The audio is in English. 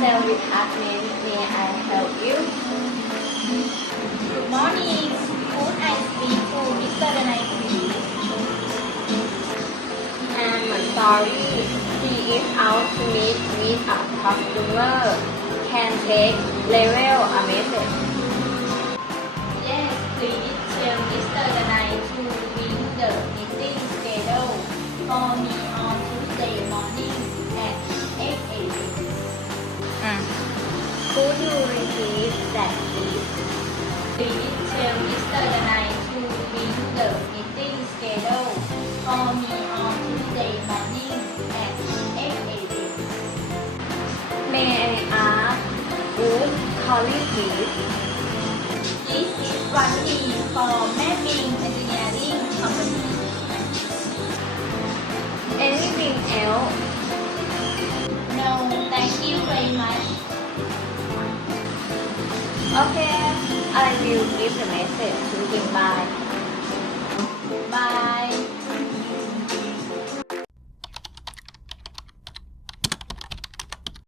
department. May I help you? Good morning. Could I speak to Mr. Danai, please? I'm sorry. He is out to meet with a customer. Can take level a message. Yes, please tell Mr. Danai to bring the meeting schedule for me on Tuesday morning at 8 a.m. Could you tell Mr. To bring the meeting schedule for me on Tuesday morning at 8 a.m. May I ask please? This is Wani for Mapping Engineering Company. Anything else? Okay, I will give the message to him. Bye.